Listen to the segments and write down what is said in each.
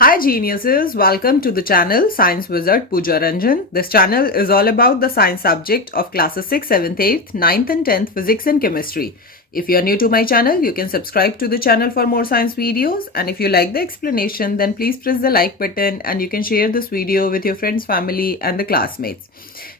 Hi geniuses, welcome to the channel Science Wizard Pooja Ranjan. This channel is all about the science subject of classes 6th, 7th, 8th, 9th and 10th physics and chemistry. If you are new to my channel, you can subscribe to the channel for more science videos, and if you like the explanation, then please press the like button and you can share this video with your friends, family and the classmates.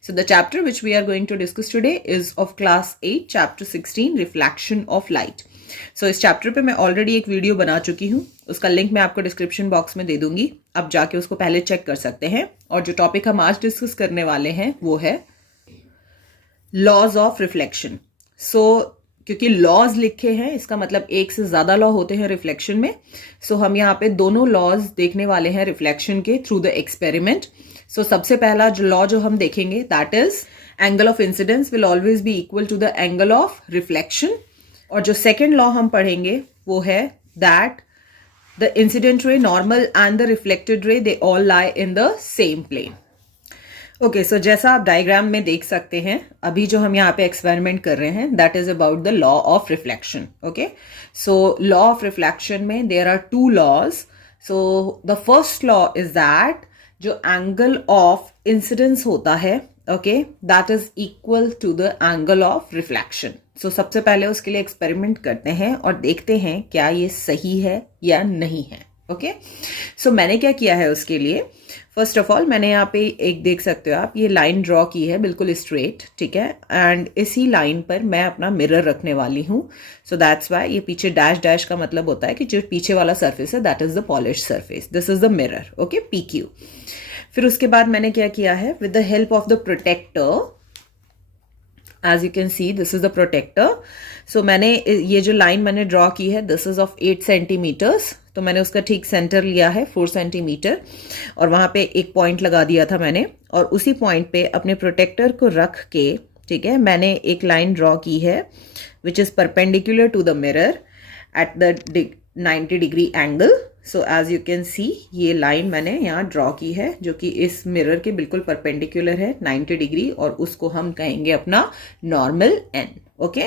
So the chapter which we are going to discuss today is of class 8, chapter 16, reflection of light. सो इस chapter पे मैं already एक video बना चुकी हूँ, उसका link मैं आपको डिस्क्रिप्शन बॉक्स में दे दूंगी, आप जाके उसको पहले चेक कर सकते हैं। और जो टॉपिक हम आज डिस्कस करने वाले हैं वो है लॉज ऑफ रिफ्लेक्शन। क्योंकि लॉज लिखे हैं इसका मतलब एक से ज्यादा लॉ होते हैं रिफ्लेक्शन में। हम यहाँ पे दोनों लॉज देखने वाले हैं रिफ्लेक्शन के थ्रू द एक्सपेरिमेंट। सबसे पहला जो लॉ जो हम देखेंगे that is angle of incidence will always be equal to the angle of reflection. और जो सेकेंड लॉ हम पढ़ेंगे वो है that the incident ray, normal and the reflected ray they all lie in the same plane. Okay, so जैसा आप diagram में देख सकते हैं, अभी जो हम यहाँ पे एक्सपेरिमेंट कर रहे हैं that is about the law of reflection. Okay, so law of reflection में there are two laws. So the first law is that जो एंगल ऑफ इंसिडेंस होता है, okay, that is equal to the angle of reflection. सबसे पहले उसके लिए experiment करते हैं और देखते हैं क्या ये सही है या नहीं है। ओके, मैंने क्या किया है उसके लिए, फर्स्ट ऑफ ऑल मैंने यहाँ पे एक देख सकते हो आप, ये लाइन ड्रॉ की है बिल्कुल स्ट्रेट, ठीक है, एंड इसी लाइन पर मैं अपना मिरर रखने वाली हूँ। दैट्स वाई ये पीछे डैश डैश का मतलब होता है कि जो पीछे वाला सरफेस है that is the polish surface, this is the mirror. Okay, PQ। फिर उसके बाद मैंने क्या किया है, with the help of the protector, as you can see this is the protector। मैंने ये जो लाइन मैंने ड्रॉ की है दिस इज ऑफ 8 सेंटीमीटर्स, तो मैंने उसका ठीक सेंटर लिया है 4 सेंटीमीटर और वहां पे एक पॉइंट लगा दिया था मैंने, और उसी पॉइंट पे अपने प्रोटेक्टर को रख के, ठीक है, मैंने एक लाइन ड्रॉ की है which is perpendicular to the mirror at the 90 degree angle. As you can see ये लाइन मैंने यहाँ ड्रॉ की है जो कि इस मिरर के बिल्कुल परपेंडिकुलर है 90 डिग्री, और उसको हम कहेंगे अपना normal N. Okay,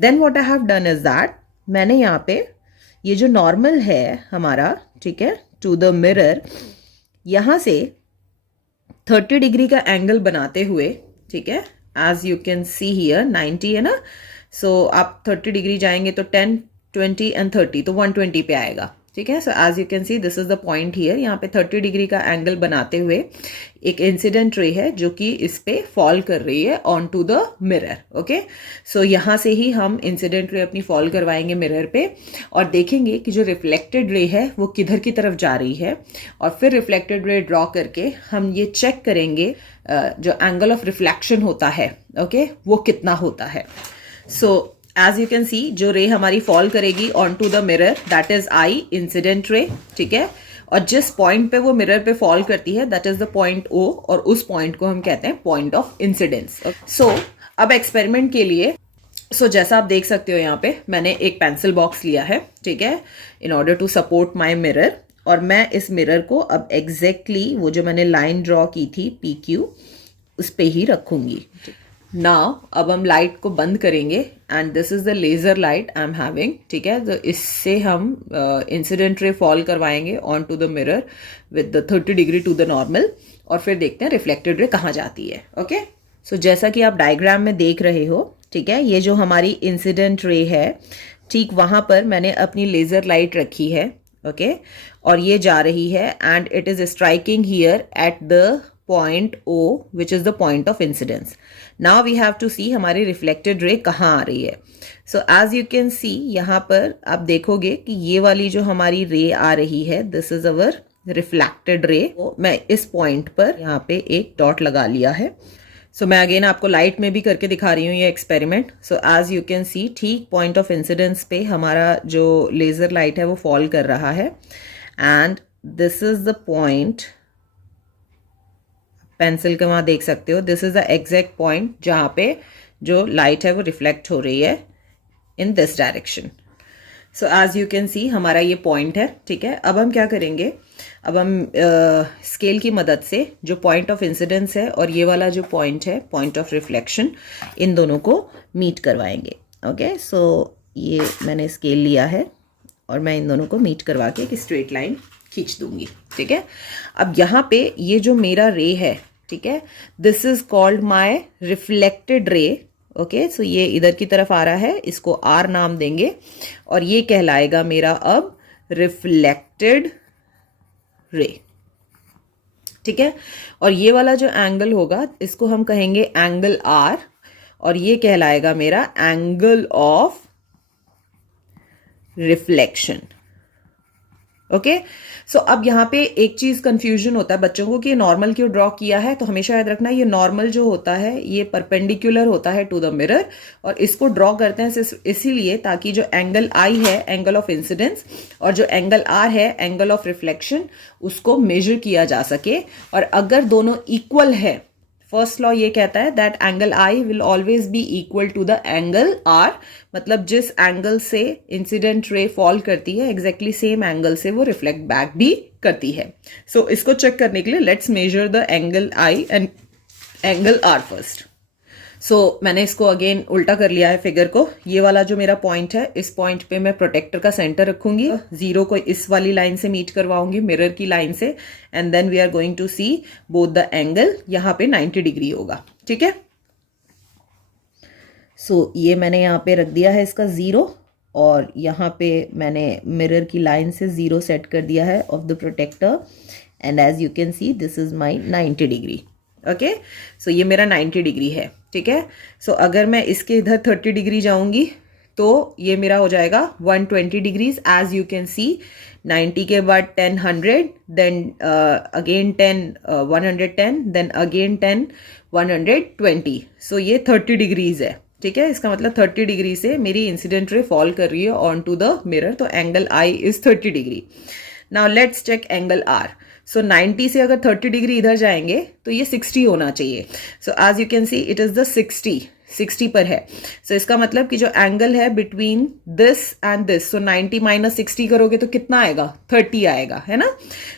then what I have done is that मैंने यहाँ पे ये जो नॉर्मल है हमारा, ठीक है, टू द मिरर, यहाँ से 30 डिग्री का एंगल बनाते हुए, ठीक है, as you can see here 90 है ना, आप 30 डिग्री जाएंगे तो 10, 20 एंड 30 तो 120 पे आएगा, ठीक है। As you can see this is the point here, यहाँ पे 30 डिग्री का एंगल बनाते हुए एक इंसिडेंट रे है जो कि इस पे फॉल कर रही है on to the mirror. Okay, यहाँ से ही हम इंसिडेंट रे अपनी फॉल करवाएंगे मिरर पे और देखेंगे कि जो रिफ्लेक्टेड रे है वो किधर की तरफ जा रही है, और फिर रिफ्लेक्टेड रे ड्रॉ करके हम ये चेक करेंगे जो एंगल ऑफ रिफ्लेक्शन होता है, ओके, वो कितना होता है। एज यू कैन सी जो रे हमारी फॉल करेगी on to the mirror that is I incident ray, ठीक है, और जिस पॉइंट पे वो मिरर पे फॉल करती है that is the point O, और उस पॉइंट को हम कहते हैं पॉइंट ऑफ इंसिडेंस। अब एक्सपेरिमेंट के लिए जैसा आप देख सकते हो यहाँ पे मैंने एक पेंसिल बॉक्स लिया है, ठीक है, in order to support my mirror, और मैं इस मिरर को अब एग्जैक्टली वो जो मैंने लाइन ड्रॉ की थी PQ उस पे ही रखूंगी। नाउ अब हम लाइट को बंद करेंगे and this is the laser light I am having, ठीक है, तो इससे हम इंसिडेंट रे फॉल करवाएंगे on to the mirror with the 30 degree to the normal, और फिर देखते हैं रिफ्लेक्टेड रे कहाँ जाती है। ओके, जैसा कि आप डायग्राम में देख रहे हो, ठीक है, ये जो हमारी इंसिडेंट रे है ठीक वहां पर मैंने अपनी लेजर लाइट रखी है, ओके, और ये जा रही है and it is striking here at the point O which is the point of incidence. Now we have to see हमारी रिफ्लेक्टेड रे कहाँ आ रही है। as you can see यहाँ पर आप देखोगे कि ये वाली जो हमारी रे आ रही है this is our reflected ray. मैं इस पॉइंट पर यहाँ पे एक डॉट लगा लिया है। मैं अगेन आपको लाइट में भी करके दिखा रही हूँ ये experiment. As you can see ठीक पॉइंट ऑफ इंसिडेंस पे हमारा जो लेजर लाइट है वो फॉल कर रहा है, and this is the point, pencil के वहां देख सकते हो, this is the exact point जहां पे जो लाइट है वो रिफ्लेक्ट हो रही है in this direction. As you can see हमारा ये पॉइंट है, ठीक है। अब हम क्या करेंगे, अब हम स्केल की मदद से जो पॉइंट ऑफ इंसिडेंस है और ये वाला जो पॉइंट है पॉइंट ऑफ रिफ्लेक्शन, इन दोनों को मीट करवाएंगे। ओके, ये मैंने स्केल लिया है और मैं इन दोनों को मीट करवा के एक स्ट्रेट लाइन खींच दूंगी, ठीक है। अब यहाँ पे ये जो मेरा रे है, ठीक है, this is called my reflected ray, okay. So ये इधर की तरफ आ रहा है, इसको आर नाम देंगे और ये कहलाएगा मेरा अब रिफ्लेक्टेड रे, ठीक है। और ये वाला जो एंगल होगा इसको हम कहेंगे एंगल आर और ये कहलाएगा मेरा एंगल ऑफ रिफ्लेक्शन, ओके। सो अब यहाँ पे एक चीज कंफ्यूजन होता है बच्चों को कि नॉर्मल क्यों ड्रॉ किया है, तो हमेशा याद रखना ये नॉर्मल जो होता है ये परपेंडिकुलर होता है टू द मिरर और इसको ड्रॉ करते हैं सिर्फ इसीलिए ताकि जो एंगल आई है एंगल ऑफ इंसिडेंस और जो एंगल आर है एंगल ऑफ रिफ्लेक्शन उसको मेजर किया जा सके। और अगर दोनों इक्वल है, फर्स्ट लॉ ये कहता है that angle I will always be equal to the angle R, मतलब जिस एंगल से इंसिडेंट रे फॉल करती है एग्जैक्टली सेम एंगल से वो रिफ्लेक्ट बैक भी करती है। सो इसको चेक करने के लिए let's measure the angle I and angle R first. So मैंने इसको अगेन उल्टा कर लिया है फिगर को। ये वाला जो मेरा पॉइंट है इस पॉइंट पे मैं प्रोटेक्टर का सेंटर रखूंगी, जीरो को इस वाली लाइन से मीट करवाऊंगी मिरर की लाइन से and then we are going to see both the angle, यहाँ पे 90 डिग्री होगा, ठीक है। सो ये मैंने यहाँ पे रख दिया है इसका जीरो और यहाँ पे मैंने मिरर की लाइन से जीरो सेट कर दिया है of the protractor and as you can see this is my 90 degree, okay. So ये मेरा 90 डिग्री है, ठीक है। सो अगर मैं इसके इधर 30 डिग्री जाऊंगी तो ये मेरा हो जाएगा 120 degrees as you can see. 90 के बाद 10 100 then again 10 110 then again 10 120। So ये 30 डिग्रीज है, ठीक है। इसका मतलब 30 डिग्री से मेरी इंसिडेंट रे फॉल कर रही है ऑन टू द मिरर, तो angle I is 30 degree. Now let's check angle R. So 90 से अगर 30 डिग्री इधर जाएंगे तो ये 60 होना चाहिए। So as you can see it is the 60 पर है। सो इसका मतलब कि जो एंगल है between this and this, so 90 minus 60 करोगे तो कितना आएगा, 30 आएगा, है ना।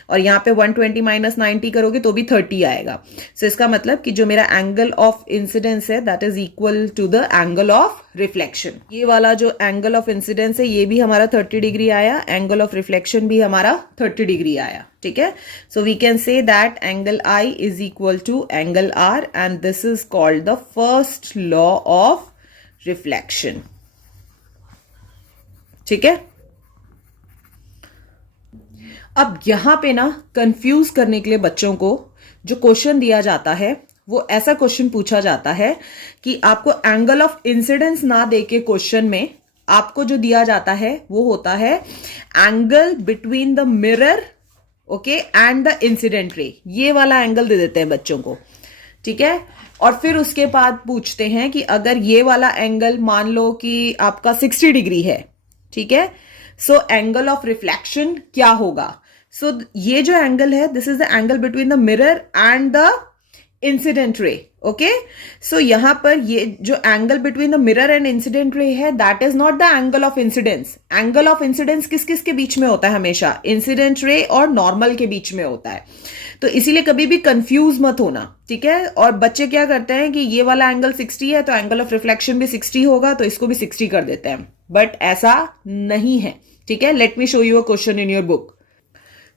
और यहाँ पे 120 माइनस 90 करोगे तो भी 30 आएगा। सो इसका मतलब कि जो मेरा एंगल ऑफ इंसिडेंस है that is equal to the angle of reflection. ये वाला जो एंगल ऑफ इंसिडेंस है ये भी हमारा 30 डिग्री आया, एंगल ऑफ रिफ्लेक्शन भी हमारा 30 डिग्री आया, ठीक है। So we can say that angle I is equal to angle R and this is called the first law of reflection, ठीक है। अब यहां पे ना कंफ्यूज करने के लिए बच्चों को जो क्वेश्चन दिया जाता है वो ऐसा क्वेश्चन पूछा जाता है कि आपको एंगल ऑफ इंसिडेंस ना देके क्वेश्चन में आपको जो दिया जाता है वो होता है angle between the mirror, okay, and the incident रे। ये वाला एंगल दे देते हैं बच्चों को, ठीक है। और फिर उसके बाद पूछते हैं कि अगर ये वाला एंगल मान लो कि आपका 60 डिग्री है, ठीक है, सो एंगल ऑफ रिफ्लेक्शन क्या होगा। सो ये जो एंगल है this is the angle between the mirror and the incident ray, okay. So यहां पर ये जो angle between the mirror and incident ray है that is not the angle of incidence. Angle of incidence किस किस के बीच में होता है, हमेशा इंसिडेंट रे और नॉर्मल के बीच में होता है। तो इसीलिए कभी भी कंफ्यूज मत होना, ठीक है। और बच्चे क्या करते हैं कि ये वाला एंगल 60 है तो एंगल ऑफ रिफ्लेक्शन भी 60 होगा तो इसको भी 60 कर देते हैं, बट ऐसा नहीं है, ठीक है। Let me show you a question in your book.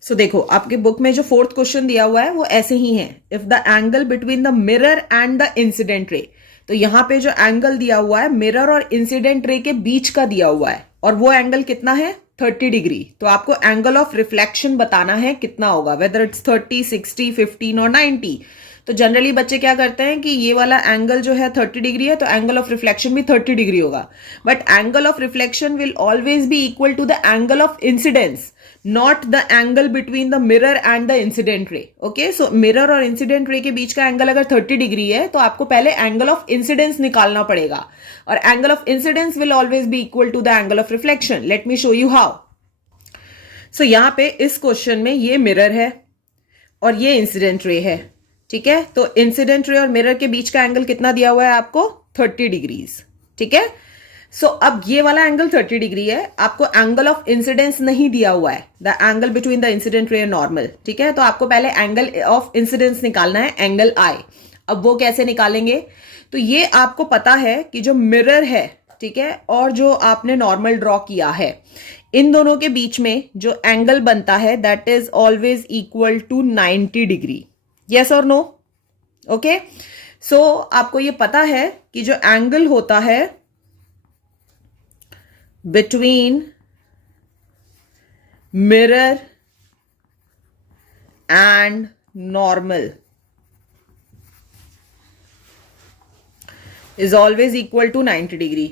So देखो आपके बुक में जो 4th क्वेश्चन दिया हुआ है वो ऐसे ही है, if the angle between the mirror and the incident रे। तो यहां पे जो एंगल दिया हुआ है मिरर और इंसिडेंट रे के बीच का दिया हुआ है और वो एंगल कितना है, 30 डिग्री। तो आपको एंगल ऑफ रिफ्लेक्शन बताना है कितना होगा, वेदर इट्स 30, 60, 15 और 90। तो जनरली बच्चे क्या करते हैं कि ये वाला एंगल जो है 30 डिग्री है तो एंगल ऑफ रिफ्लेक्शन भी 30 डिग्री होगा, but angle of reflection will always be equal to the angle of incidence, not the angle between the mirror and the incident ray, okay. So mirror और incident ray के बीच का angle अगर 30 degree है तो आपको पहले एंगल ऑफ इंसिडेंस निकालना पड़ेगा और angle of incidence will always be equal to the angle of reflection. Let me show you how. So यहां पे इस क्वेश्चन में ये मिरर है और ये इंसिडेंट रे है, ठीक है। तो इंसिडेंट रे और मिरर के बीच का एंगल कितना दिया हुआ है आपको, 30 डिग्रीज, ठीक है। सो अब ये वाला एंगल 30 डिग्री है, आपको एंगल ऑफ इंसिडेंस नहीं दिया हुआ है, the angle between the incident रे एंड नॉर्मल, ठीक है। तो आपको पहले एंगल ऑफ इंसिडेंस निकालना है, एंगल आई। अब वो कैसे निकालेंगे, तो ये आपको पता है कि जो मिरर है, ठीक है, और जो आपने नॉर्मल ड्रॉ किया है इन दोनों के बीच में जो एंगल बनता है that is always equal to 90 degree. Yes और नो? ओके, सो आपको ये पता है कि जो एंगल होता है between mirror and normal is always equal to 90 degree.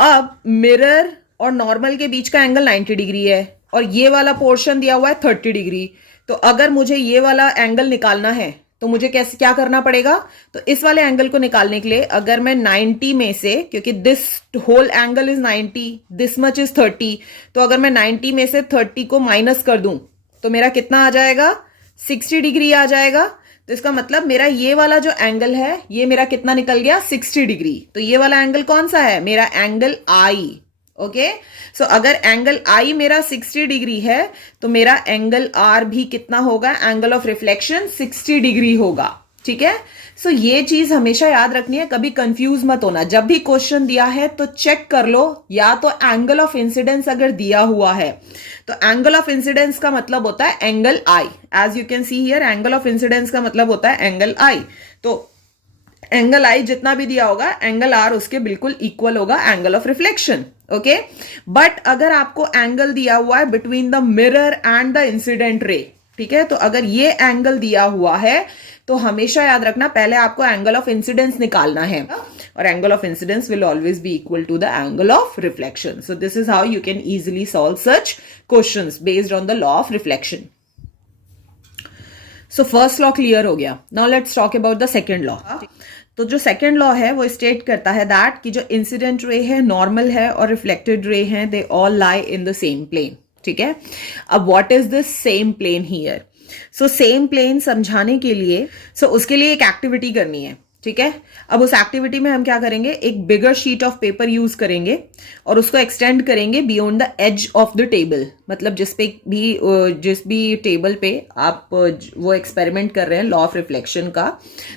अब मिरर और नॉर्मल के बीच का एंगल 90 डिग्री है और ये वाला पोर्शन दिया हुआ है 30 डिग्री. तो अगर मुझे ये वाला एंगल निकालना है तो मुझे कैसे क्या करना पड़ेगा? तो इस वाले एंगल को निकालने के लिए अगर मैं 90 में से, क्योंकि this whole angle is 90, this much is 30, तो अगर मैं 90 में से 30 को माइनस कर दूं तो मेरा कितना आ जाएगा? 60 डिग्री आ जाएगा. तो इसका मतलब मेरा ये वाला जो एंगल है ये मेरा कितना निकल गया? 60 डिग्री. तो ये वाला एंगल कौन सा है? मेरा एंगल आई. ओके, सो अगर एंगल आई मेरा 60 डिग्री है तो मेरा एंगल आर भी कितना होगा? एंगल ऑफ रिफ्लेक्शन 60 डिग्री होगा. ठीक है, सो ये चीज हमेशा याद रखनी है, कभी कंफ्यूज मत होना. जब भी क्वेश्चन दिया है तो चेक कर लो, या तो एंगल ऑफ इंसिडेंस अगर दिया हुआ है तो एंगल ऑफ इंसिडेंस का मतलब होता है angle I. As you can see here, angle of incidence का मतलब होता है एंगल आई. तो एंगल आई जितना भी दिया होगा एंगल आर उसके बिल्कुल इक्वल होगा angle of reflection. Okay, but अगर आपको एंगल दिया हुआ है between the mirror and the incident ray, ठीक है, तो अगर ये एंगल दिया हुआ है तो हमेशा याद रखना पहले आपको एंगल ऑफ इंसिडेंस निकालना है, और angle of incidence will always be equal to the angle of reflection. So this is how you can easily solve such questions based on the law of reflection. So first law clear हो गया. Now let's talk about the second law. तो जो second law है वो state करता है that कि जो इंसिडेंट रे है, नॉर्मल है और रिफ्लेक्टेड रे है, they all lie in the same plane. ठीक है, अब what is this same plane here? So same plane समझाने के लिए उसके लिए एक एक्टिविटी करनी है. ठीक है, अब उस एक्टिविटी में हम क्या करेंगे? एक bigger sheet of paper use करेंगे और उसको एक्सटेंड करेंगे beyond the edge of the table. मतलब जिस भी टेबल पे आप वो एक्सपेरिमेंट कर रहे हैं लॉ ऑफ रिफ्लेक्शन का,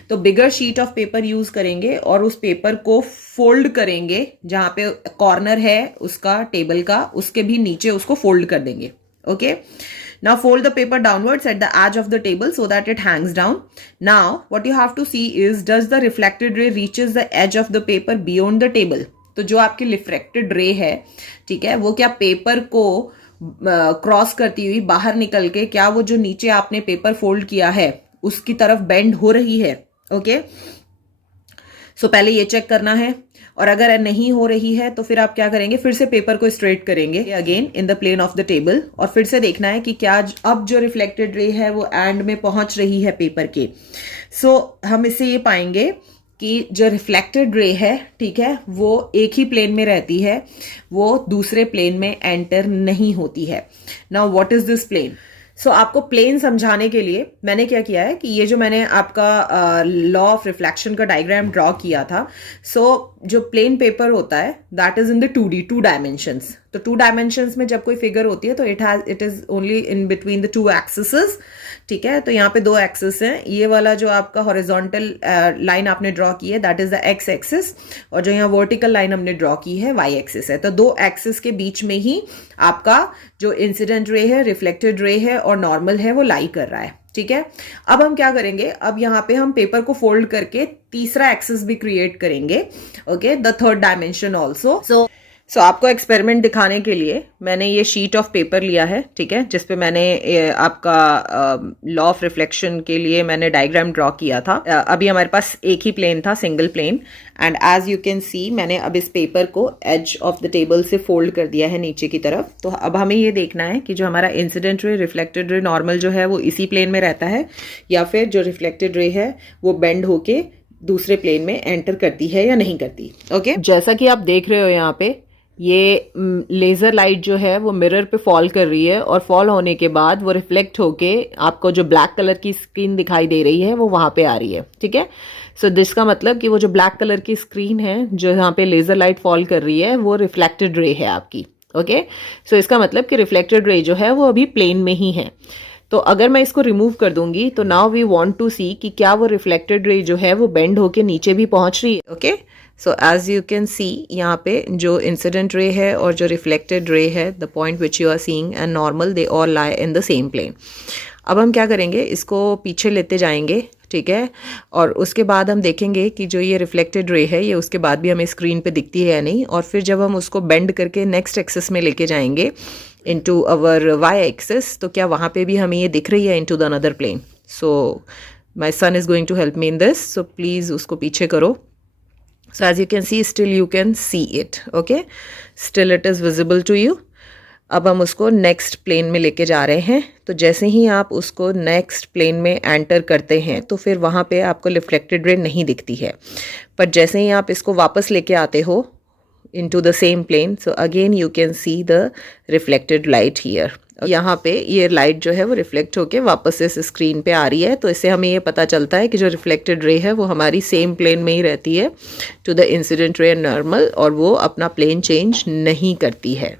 तो बिगर शीट ऑफ पेपर यूज करेंगे और उस पेपर को फोल्ड करेंगे, जहां पे कॉर्नर है उसका टेबल का उसके भी नीचे उसको फोल्ड कर देंगे. Okay, now fold the paper downwards at the edge of the table so that it hangs down. Now what you have to see is, does the reflected ray reaches the edge of the paper beyond the table? तो जो आपकी reflected ray है, ठीक है, वो क्या paper को cross करती हुई बाहर निकल के क्या वो जो नीचे आपने पेपर फोल्ड किया है उसकी तरफ बेंड हो रही है? ओके, सो पहले ये चेक करना है, और अगर नहीं हो रही है तो फिर आप क्या करेंगे? फिर से पेपर को स्ट्रेट करेंगे again in the plane of the table, और फिर से देखना है कि क्या अब जो रिफ्लेक्टेड रे है वो एंड में पहुंच रही है पेपर के. सो हम इससे ये पाएंगे कि जो रिफ्लेक्टेड रे है, ठीक है, वो एक ही प्लेन में रहती है, वो दूसरे प्लेन में एंटर नहीं होती है. Now what is this plane? So आपको प्लेन समझाने के लिए मैंने क्या किया है कि ये जो मैंने आपका लॉ ऑफ रिफ्लेक्शन का डायग्राम ड्रॉ किया था, जो प्लेन पेपर होता है that is in the 2D, 2 dimensions. तो 2 डायमेंशंस में जब कोई फिगर होती है तो it is only in between the 2 axis. ठीक है, तो यहाँ पे 2 एक्सिस हैं. ये वाला जो आपका हॉरिजॉन्टल लाइन आपने ड्रॉ की है that is the x axis, और जो यहाँ वर्टिकल लाइन हमने ड्रॉ की है वाई एक्सिस है. तो 2 एक्सिस के बीच में ही आपका जो इंसिडेंट रे है, रिफ्लेक्टेड रे है और नॉर्मल है वो लाई कर रहा है. ठीक है, अब हम क्या करेंगे? अब यहाँ पे हम पेपर को फोल्ड करके तीसरा एक्सिस भी क्रिएट करेंगे. Okay, the third dimension also. So आपको एक्सपेरिमेंट दिखाने के लिए मैंने ये शीट ऑफ पेपर लिया है, ठीक है, जिसपे मैंने आपका लॉ ऑफ रिफ्लेक्शन के लिए मैंने डायग्राम ड्रॉ किया था. अभी हमारे पास एक ही प्लेन था, single plane, and as you can see मैंने अब इस पेपर को एज ऑफ द टेबल से फोल्ड कर दिया है नीचे की तरफ. तो अब हमें ये देखना है कि जो हमारा incident ray, reflected ray, normal जो है वो इसी प्लेन में रहता है, या फिर जो रिफ्लेक्टेड रे है वो बेंड होके दूसरे प्लेन में एंटर करती है या नहीं करती. ओके, जैसा कि आप देख रहे हो यहाँ पे ये लेज़र लाइट जो है वो मिरर पे फॉल कर रही है, और फॉल होने के बाद वो रिफ्लेक्ट होके आपको जो ब्लैक कलर की स्क्रीन दिखाई दे रही है वो वहाँ पे आ रही है. ठीक है, सो जिसका मतलब कि वो जो ब्लैक कलर की स्क्रीन है जो यहाँ पे लेज़र लाइट फॉल कर रही है वो रिफ्लेक्टेड रे है आपकी. ओके, सो इसका मतलब कि रिफ्लेक्टेड रे जो है वो अभी प्लेन में ही है. तो अगर मैं इसको रिमूव कर दूंगी तो नाउ वी वांट टू सी कि क्या वो रिफ्लेक्टेड रे जो है वो बेंड होके नीचे भी पहुंच रही है. Okay, so as you can see यहाँ पे जो इंसिडेंट रे है और जो रिफ्लेक्टेड रे है, the point which you are seeing and normal, they all lie in the same plane. अब हम क्या करेंगे, इसको पीछे लेते जाएंगे, ठीक है, और उसके बाद हम देखेंगे कि जो ये रिफ्लेक्टेड रे है ये उसके बाद भी हमें स्क्रीन पे दिखती है या नहीं, और फिर जब हम उसको बेंड करके नेक्स्ट एक्सिस में लेके जाएंगे इनटू अवर वाई एक्सिस, तो क्या वहाँ पे भी हमें ये दिख रही है into the another plane. So my son is going to help me in this, so please उसको पीछे करो। So as you can see, still you can see it, okay, still it is visible to you। अब हम उसको next plane में लेके जा रहे हैं, तो जैसे ही आप उसको नेक्स्ट प्लेन में एंटर करते हैं तो फिर वहाँ पे आपको रिफ्लेक्टेड रे नहीं दिखती है, पर जैसे ही आप इसको वापस लेके आते हो into the same plane, so again you can see the reflected light here। यहाँ पे ये लाइट जो है वो रिफ्लेक्ट होके वापस इस स्क्रीन पे आ रही है, तो इससे हमें ये पता चलता है कि जो रिफ्लेक्टेड रे है वो हमारी सेम प्लेन में ही रहती है to the incident ray normal, और वो अपना प्लेन चेंज नहीं करती है।